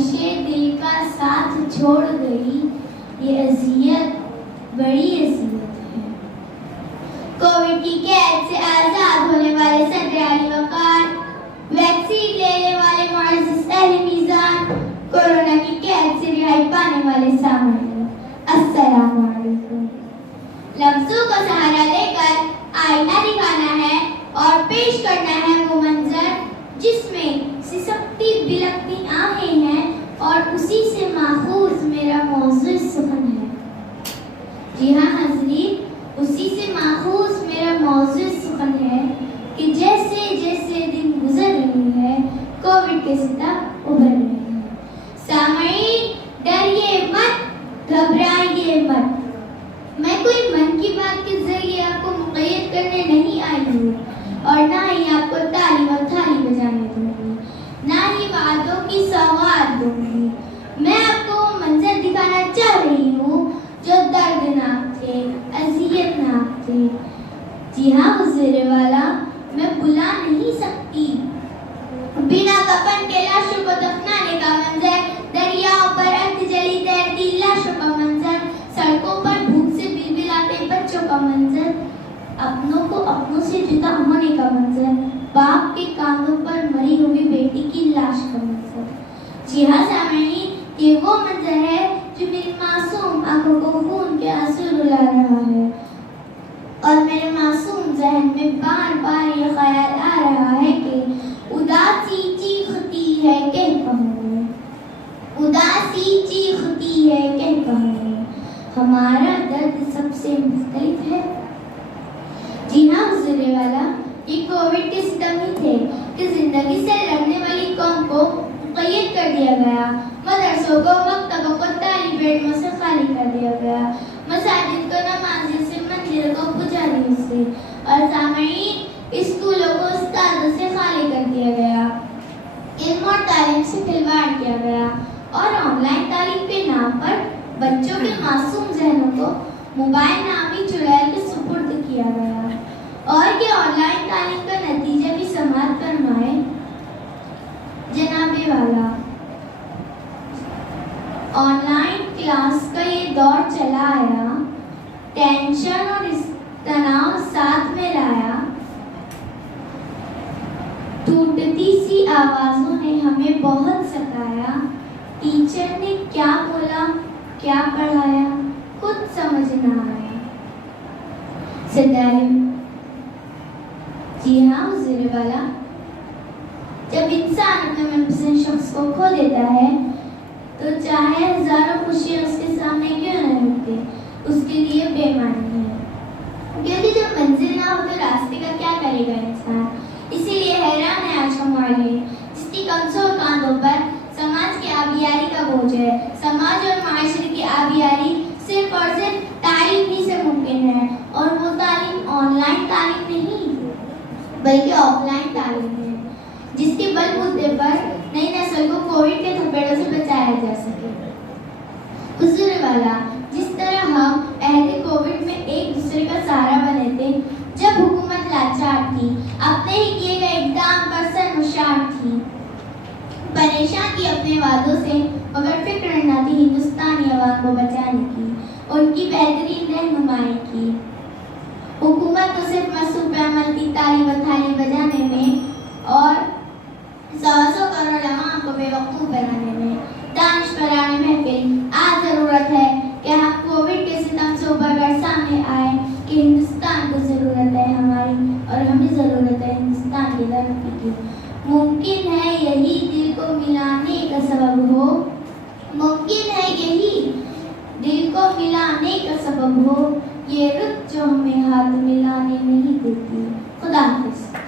ख्वाहिशें दिल का साथ छोड़ गई, ये अज़ियत बड़ी अज़ियत है। कोविड की कैद से आज़ाद होने वाले सदर आली वक़ार, वैक्सीन लेने वाले मुअज़्ज़िज़ अहले मीज़ान, कोरोना की कैद से रिहाई पाने वाले सामईन, अस्सलामु अलैकुम। लफ्ज़ों को सहारा देकर आईना दिखाना है और पेश करना है वो मंजर जिसमें सिसकती बिलकती आहें हैं और उसी से माखूज़ मेरा मौज़ू सुखन है। जी हाँ हाज़रीन, उसी से माखूज़ मेरा मौज़ू सुखन है कि जैसे जैसे दिन गुजर रही है, कोविड के सितम उभर रहे हैं। सामईन, डरिए मत, घबराइए मत। मैं कोई मन की बात के जरिए आपको मुक़य्यद करने नहीं आई हूँ और ना ही आपको ताली और थाली बजाने दूंगी, ना ही वादों की सौगात दूंगी। मैं आपको वो मंजर दिखाना चाह रही हूँ जो दर्दनाक थे, अज़ियतनाक थे। जी हाँ हुज़ूर वाला, मैं बुला नहीं सकती बिना कफन के लाशों को दफनाने का मंजर, दरियाओं पर अंतजली तैरती लाशों का मंजर, सड़कों पर भूख से बिलबिलाते बच्चों का मंजर, अपनों को अपनों से जुदा होने का मंजर, बाप के कांधों पर मरी हुई बेटी की लाश का मंजर। जी हाँ सामईन, ये वो मंजर है जो मेरी मासूम आंखों को खून के आंसू रुला रहा है और मेरे मासूम ज़हन में बार बार ये ख्याल आ रहा है कि उदासी चीखती है कह कहूँ, उदासी चीखती है कह कहूँ, हमारा दर्द सबसे मुख्तलिफ है। जी हाँ हुज़ूर वाला, ये कोविड के सितम ही थे कि जिंदगी से लड़ने वाली कौम को मुक़य्यद कर दिया गया, मदरसों को, मकतबों को तालिब इल्मों से खाली कर दिया गया, मसाजिद को नमाज़ियों से, मंदिर को पुजारियों से, और सामईन स्कूलों को उस्तादों से खाली कर दिया गया, इल्म और तालीम से खिलवाड़ किया गया और ऑनलाइन तालीम के नाम पर बच्चों के मासूम ज़हनों को मोबाइल नामी चुड़ैल के सुपुर्द किया गया। और ये ऑनलाइन तालीम का नतीजा भी समाअत फरमाए जनाबे वाला। ऑनलाइन क्लास का ये दौर चला आया, टेंशन और तनाव साथ में लाया, टूटती सी आवाज़ों ने हमें बहुत सताया, टीचर ने क्या बोला क्या पढ़ाया खुद समझ ना आया। सदारिम, जी हाँ हुज़ूर वाला, जब इंसान अपने मनपसंद शख्स को खो देता है तो चाहे हजारों खुशियाँ उसके सामने क्यों न रुके, उसके लिए बेमानी है, क्योंकि जब मंजिल ना हो तो रास्ते का क्या करेगा इंसान। इसीलिए हैरान है आज का माहौल, जिसकी कमजोर कांधों पर समाज की आबियारी का बोझ है। समाज और माशरे की आबियारी सिर्फ और सिर्फ तालीम ही से मुमकिन है, और वो तालीम ऑनलाइन तालीम नहीं बल्कि ऑफलाइन तालीम है, जिसके बलबूते पर नई नस्ल को कोविड के थपेड़ों से बचाया जा सके। हुज़ूर वाला, जिस तरह हम अहले कोविड में एक दूसरे का सहारा बने थे जब हुकूमत लाचार थी, अपने ही किए गए इक़दाम पर सरमुशार थी, परेशान थी अपने वादों से, मगर फिक्र न थी हिंदुस्तानी अवाम को बचाने की, उनकी बेहतरीन रहनुमाई की। हुकूमत तो सिर्फ मसरूफ़ अमल थी ताली व थाली बजाने में और 100 करोड़ अवाम को बेवकूफ़ बनाने में। दानिशवराने महफिल, आज ज़रूरत है कि हम कोविड के सितम से उभर कर सामने आए कि हिंदुस्तान को ज़रूरत है हमारी और हमें ज़रूरत है हिंदुस्तान की तरक्की की। मुमकिन है यही दिल को मिलाने का सबब हो, मुमकिन है यही दिल को मिलाने का सबब हो, ये रुत जो हमें हाथ मिलाने नहीं देती। खुदा हाफ़िज़।